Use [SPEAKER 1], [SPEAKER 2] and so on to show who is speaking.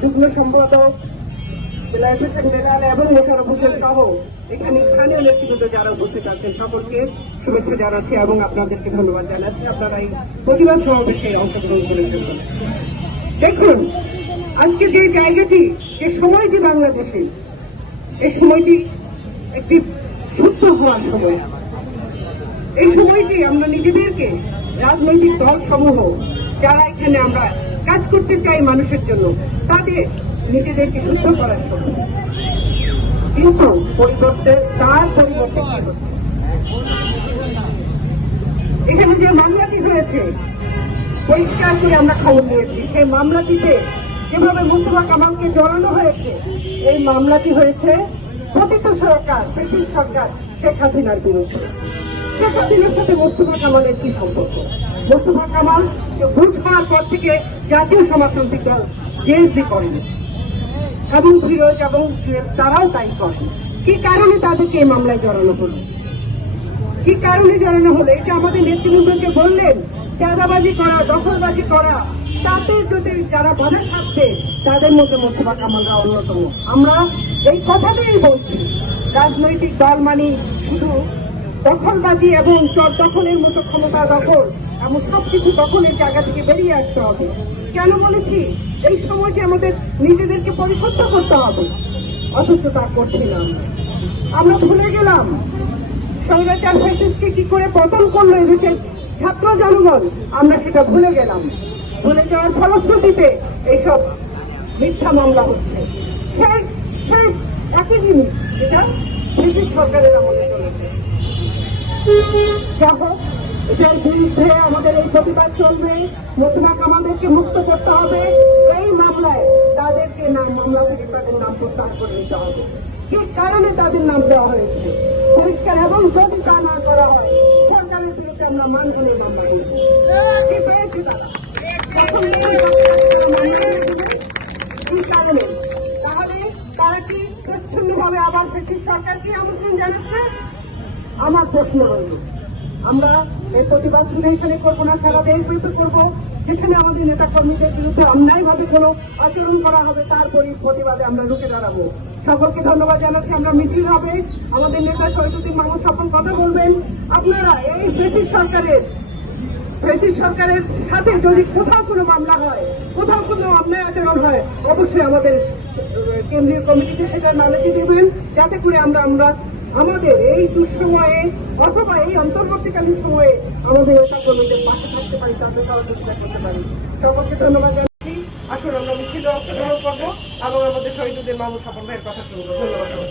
[SPEAKER 1] যুগ্ম সম্পাদক এবং সহ এখানে স্থানীয় যারা সকলকে শুভেচ্ছা এবং আপনাদেরকে ধন্যবাদ জানাচ্ছি। আপনারা এই অংশগ্রহণ দেখুন, আজকে যে জায়গাটি, যে সময়টি বাংলাদেশে এই সময়টি একটি সত্য হওয়ার সময়। এই সময়টি আমরা নিজেদেরকে রাজনৈতিক দল সমূহ যারা এখানে আমরা কাজ করতে চাই মানুষের জন্য, তাদের নিজেদেরকে শুদ্ধ করার সময় কিন্তু পরিবর্তে তার পরিবর্তে এখানে যে মামলাটি হয়েছে, পরিষ্কার করে আমরা খবর নিয়েছি সেই মামলাটিতে যেভাবে মুস্তফা কামালকে জড়ানো হয়েছে, এই মামলাটি হয়েছে প্রতিত সরকার, ব্রিটিশ সরকার, শেখ হাসিনার বিরুদ্ধে। শেখ হাসিনার সাথে মোস্তফা কামালের কি সম্পর্ক? মোস্তফা কামাল ঘুষ পাওয়ার পর থেকে জাতীয় সমাজতান্ত্রিক দল জেএসডি করেনি। এবং ফিরোজ এবং তারাও তাই করেন। কি কারণে তাদেরকে এই মামলায় জড়ানো হলো? কি কারণে জড়ানো হলো? এটা আমাদের নেতৃবৃন্দকে বললেন, চাঁদাবাজি করা, দখলবাজি করা, তাতে যদি যারা বাধা থাকছে তাদের মধ্যে মোস্তফা কামালরা অন্যতম। আমরা এই কথাটাই বলছি, রাজনৈতিক দল মানে শুধু দখলবাজি এবং চর দখলের মতো ক্ষমতা দখল। এমন সবকিছু দখলের জায়গা থেকে বেরিয়ে আসতে হবে। কেন বলেছি? এই সময়টি আমাদের নিজেদেরকে পরিশুদ্ধ করতে হবে, অথচ তা করছি না আমরা। ভুলে গেলাম। স্বৈরাচার ফ্যাসিস্টকে কি করে পতন করল এই দেশের ছাত্র জনগণ, আমরা সেটা ভুলে গেলাম। ভুলে যাওয়ার ফলশ্রুতিতে এইসব মিথ্যা মামলা হচ্ছে। একই জিনিস যেটা ব্রিটিশ সরকারের আমলে চলেছে। যা হোক এটার বিরুদ্ধে আমাদের এই প্রতিবাদ চলবে। মোতবাক আমাদেরকে মুক্ত করতে হবে। এই মামলায় তাদেরকে নাম মামলা থেকে তাদের নাম প্রত্যাহার করে নিতে হবে। কি কারণে তাদের নাম দেওয়া হয়েছে? পরিষ্কার এবং যদি তা না করা হয়, সরকারের বিরুদ্ধে আমরা মানগুলির মামলা। কি পেয়েছে তারা? কি তাহলে তারা কি প্রচ্ছন্নভাবে আবার ব্রিটিশ সরকারকে আমন্ত্রণ জানাচ্ছে? আমার প্রশ্ন রইল আমরা এই প্রতিবাদ শুধু এখানে করব না, সারা দেশ বিরুদ্ধে করব, যেখানে আমাদের নেতা কর্মীদের বিরুদ্ধে অন্যায়ভাবে কোনো আচরণ করা হবে, তারপরই প্রতিবাদে আমরা রুখে দাঁড়াবো। সকলকে ধন্যবাদ জানাচ্ছি, আমরা মিছিল হবে। আমাদের নেতা সৈয়দুদ্দিন মাহমুদ স্বপন কথা বলবেন। আপনারা এই ব্রিটিশ সরকারের ব্রিটিশ সরকারের সাথে যদি কোথাও কোনো মামলা হয়, কোথাও কোনো অন্যায় আচরণ হয়, অবশ্যই আমাদের কেন্দ্রীয় কমিটিতে সেটা নালিশি দেবেন। যাতে করে আমরা আমরা আমাদের এই দুঃসময়ে অথবা এই অন্তর্বর্তীকালীন সময়ে আমাদের নেতা কর্মীদের পাশে থাকতে পারি, তাদের চেষ্টা করতে পারি। সকলকে ধন্যবাদ জানাচ্ছি। আসলে আমরা মিছিলে অংশগ্রহণ করব এবং আমাদের শহীদদের মামুর সাফল্যের কথা শুনব। ধন্যবাদ।